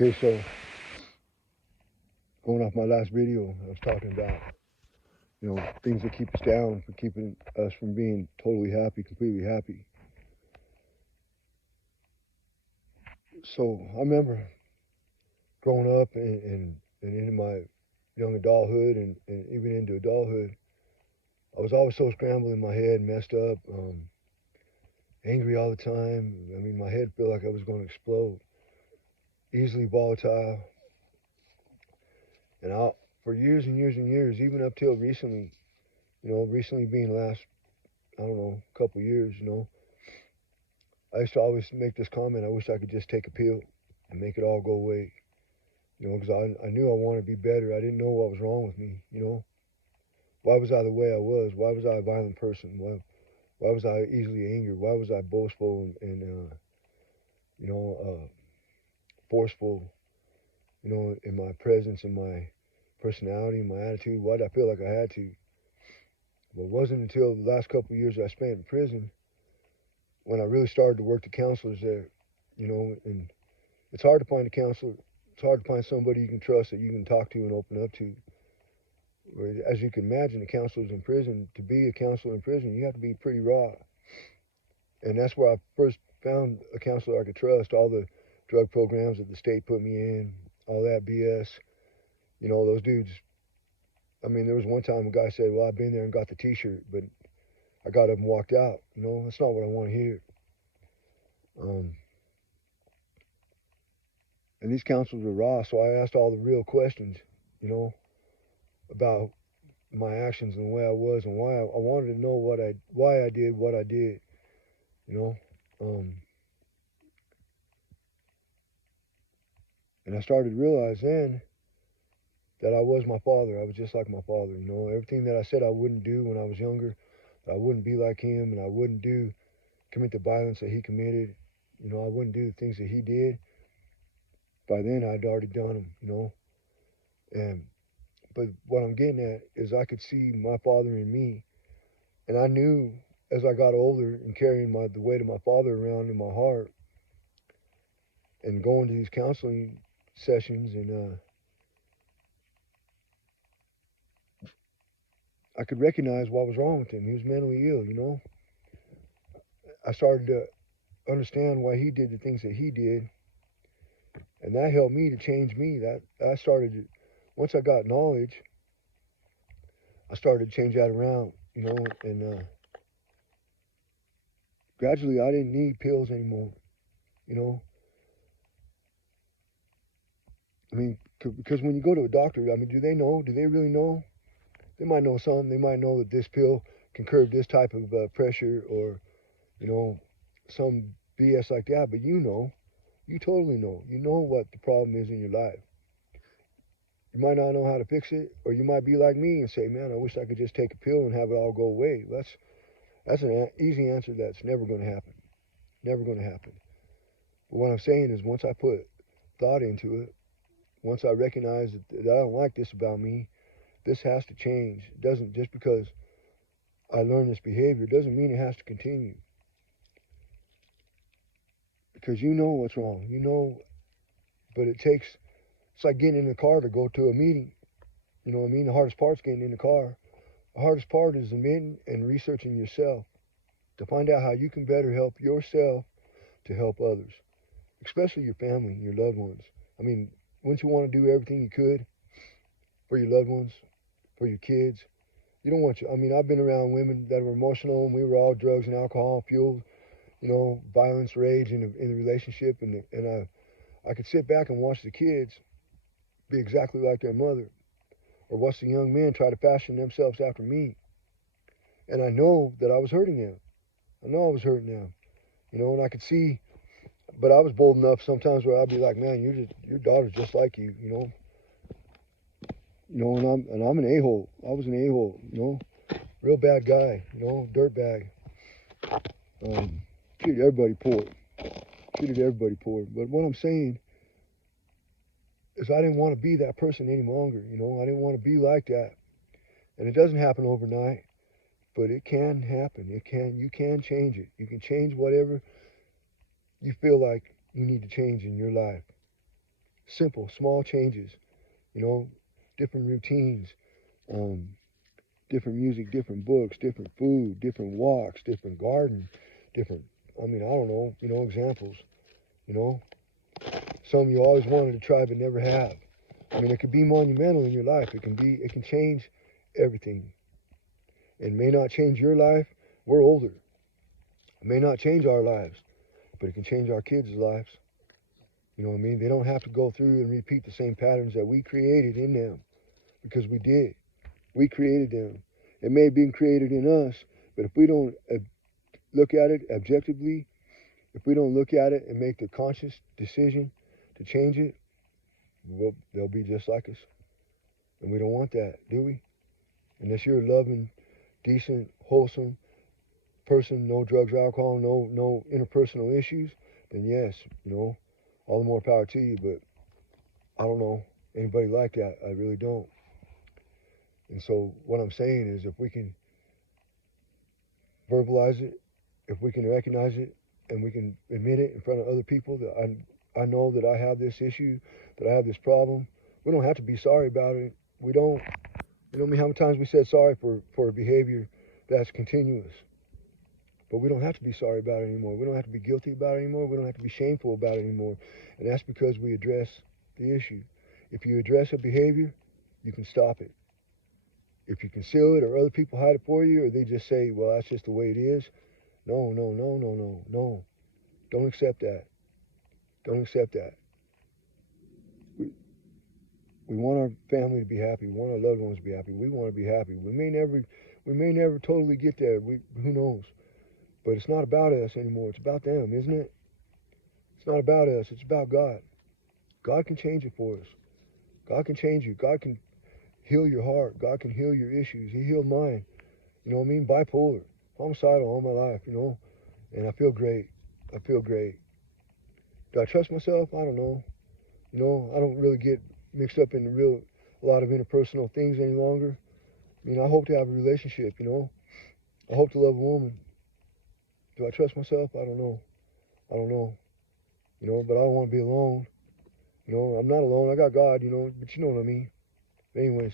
Okay, so going off my last video, I was talking about, things that keep us down, for keeping us from being totally happy, completely happy. So I remember growing up and into my young adulthood and even into adulthood, I was always so scrambled in my head, messed up, angry all the time. I mean, my head felt like I was going to explode, easily volatile. And for years and years and years, even up till recently, recently being last, I don't know, couple years, I used to always make this comment, I wish I could just take a pill and make it all go away, because I knew I wanted to be better. I didn't know what was wrong with me. Why was I the way I was? Why was I a violent person? Why was I easily angered? Why was I boastful and forceful, in my presence, in my personality, my attitude? Why did I feel like I had to? Well, it wasn't until the last couple of years I spent in prison when I really started to work the counselors there, and it's hard to find a counselor. It's hard to find somebody you can trust that you can talk to and open up to. As you can imagine, the counselors in prison, to be a counselor in prison, you have to be pretty raw. And that's where I first found a counselor I could trust. All the drug programs that the state put me in, all that BS, those dudes. I mean, there was one time a guy said, well, I've been there and got the t-shirt, but I got up and walked out. That's not what I want to hear. And these counselors were raw, so I asked all the real questions, about my actions and the way I was and why I wanted to know why I did what I did, you know. Um, and I started to realize then that I was my father. I was just like my father, Everything that I said I wouldn't do when I was younger, that I wouldn't be like him, and I wouldn't commit the violence that he committed. I wouldn't do the things that he did. By then, I'd already done them, And but what I'm getting at is I could see my father in me, and I knew as I got older and carrying the weight of my father around in my heart, and going to these counseling sessions, and I could recognize what was wrong with him. He was mentally ill. I started to understand why he did the things that he did, and that helped me to change me. That I started to, once I got knowledge, I started to change that around, and gradually I didn't need pills anymore, you know. I mean, because when you go to a doctor, I mean, do they know? Do they really know? They might know some. They might know that this pill can curb this type of pressure, or some BS like that. But you totally know. You know what the problem is in your life. You might not know how to fix it, or you might be like me and say, "Man, I wish I could just take a pill and have it all go away." That's an easy answer. That's never going to happen. Never going to happen. But what I'm saying is, once I put thought into it, once I recognize that I don't like this about me, this has to change. It doesn't, just because I learned this behavior doesn't mean it has to continue. Because you know what's wrong. But it's like getting in the car to go to a meeting. You know what I mean? The hardest part's getting in the car. The hardest part is admitting and researching yourself to find out how you can better help yourself to help others, especially your family, your loved ones. I mean, wouldn't you want to do everything you could for your loved ones, for your kids? You don't want you. I mean, I've been around women that were emotional, and we were all drugs and alcohol fueled, violence, rage in the relationship, and I could sit back and watch the kids be exactly like their mother, or watch the young men try to fashion themselves after me, and I know that I was hurting them. I know I was hurting them, and I could see. But I was bold enough sometimes where I'd be like, "Man, your daughter's just like you." And I'm an a-hole. I was an a-hole, real bad guy, dirt bag. Um, treated everybody poor. Treated everybody poor. But what I'm saying is, I didn't want to be that person any longer. I didn't want to be like that. And it doesn't happen overnight, but it can happen. You can change it. You can change whatever you feel like you need to change in your life. Simple, small changes, you know, different routines, um, different music, different books, different food, different walks, different garden, different, I mean, I don't know, examples, you know, some you always wanted to try but never have. I mean, it could be monumental in your life. It can change everything. It may not change your life. We're older. It may not change our lives, but it can change our kids' lives. You know what I mean? They don't have to go through and repeat the same patterns that we created in them because we did. We created them. It may have been created in us, but if we don't look at it objectively, if we don't look at it and make the conscious decision to change it, well, they'll be just like us. And we don't want that, do we? Unless you're a loving, decent, wholesome person, no drugs or alcohol, no interpersonal issues, then yes, all the more power to you. But I don't know anybody like that. I really don't. And so what I'm saying is if we can verbalize it, if we can recognize it, and we can admit it in front of other people that I know that I have this issue, that I have this problem, we don't have to be sorry about it. We don't. You know how many times we said sorry for a behavior that's continuous. But we don't have to be sorry about it anymore. We don't have to be guilty about it anymore. We don't have to be shameful about it anymore. And that's because we address the issue. If you address a behavior, you can stop it. If you conceal it or other people hide it for you or they just say, well, that's just the way it is, no. Don't accept that. Don't accept that. We want our family to be happy. We want our loved ones to be happy. We want to be happy. We may never totally get there. Who knows? But it's not about us anymore. It's about them, isn't it? It's not about us. It's about God. God can change it for us. God can change you. God can heal your heart. God can heal your issues. He healed mine. You know what I mean? Bipolar, homicidal all my life, And I feel great. I feel great. Do I trust myself? I don't know. I don't really get mixed up in a lot of interpersonal things any longer. I mean, I hope to have a relationship, I hope to love a woman. Do I trust myself? I don't know. I don't know. But I don't want to be alone. I'm not alone. I got God, but you know what I mean. But anyways.